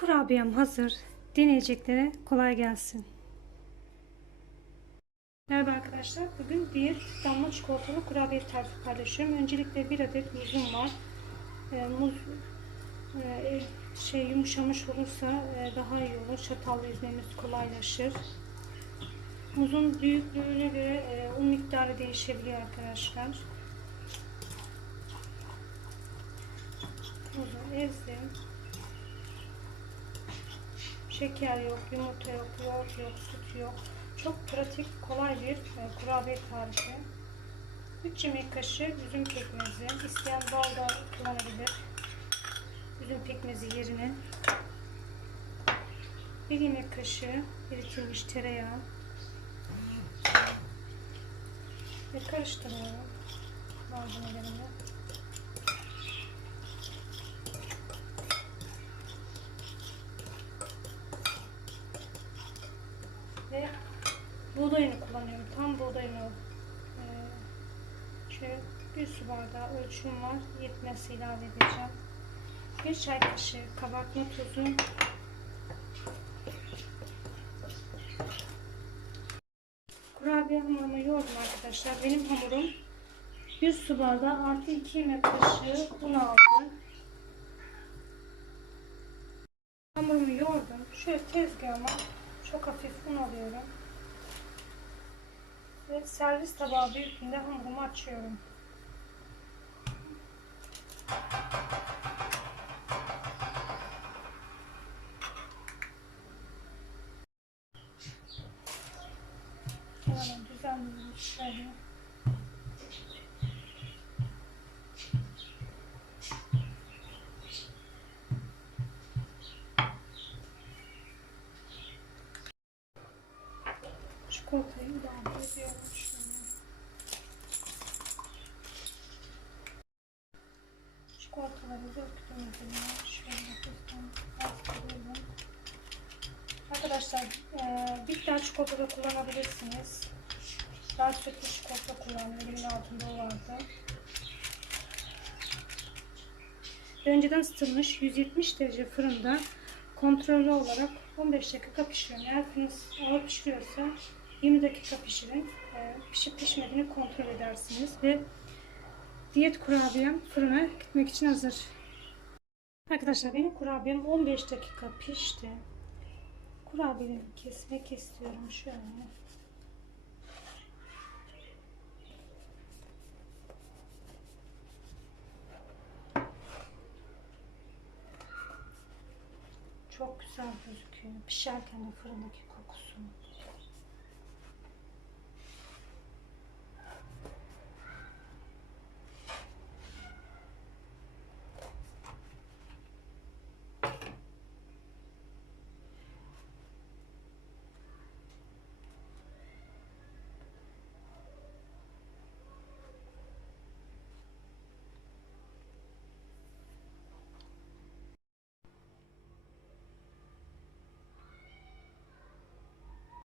Kurabiyem hazır. Deneyeceklere kolay gelsin. Merhaba arkadaşlar. Bugün bir damla çikolatalı kurabiye tarifi paylaşıyorum. Öncelikle bir adet muzum var. Ee, muz e, şey yumuşamış olursa e, daha iyi olur. Çatalla yüzmemiz kolaylaşır. Muzun büyüklüğüne göre e, un miktarı değişebiliyor arkadaşlar. Muzu ezdim. Şeker yok, yumurta yok, yoğurt yok, süt yok. Çok pratik, kolay bir e, kurabiye tarifi. 3 yemek kaşığı üzüm pekmezi. İsteyen bal da kullanabilir. Üzüm pekmezi yerine. 1 yemek kaşığı eritilmiş tereyağı. Ve karıştırıyorum malzemelerimi. Ve buğdayını kullanıyorum. Tam buğdayını. Ee, şöyle bir su bardağı ölçüm var. Yetmesi ilave edeceğim. Bir çay kaşığı kabartma tozu. Kurabiye hamurumu yoğurdum arkadaşlar. Benim hamurum bir su bardağı artı 2 yemek kaşığı un aldı. Hamurumu yoğurdum. Şöyle tezgahıma çok hafif un alıyorum. Ve servis tabağı büyüklüğünde hamurumu açıyorum. Hemen düzenliyorum şöyle. Şöyle. Çikolataları döktüm üzerine. Şöyle hafiften bastırıyorum. Arkadaşlar eee bitter çikolata da kullanabilirsiniz. Ben sütlü çikolata kullandım. Elimin altında o vardı. Önceden ısıtılmış 170 derece fırında kontrollü olarak 15 dakika pişirin. Eğer fırınız ağır pişiriyorsa 20 dakika pişirin. Ee, pişip pişmediğini kontrol edersiniz ve diyet kurabiyem fırına gitmek için hazır. Arkadaşlar benim kurabiyem 15 dakika pişti. Kurabiyelerimi kesmek istiyorum şöyle. Çok güzel gözüküyor. Pişerken de fırındaki kokusu.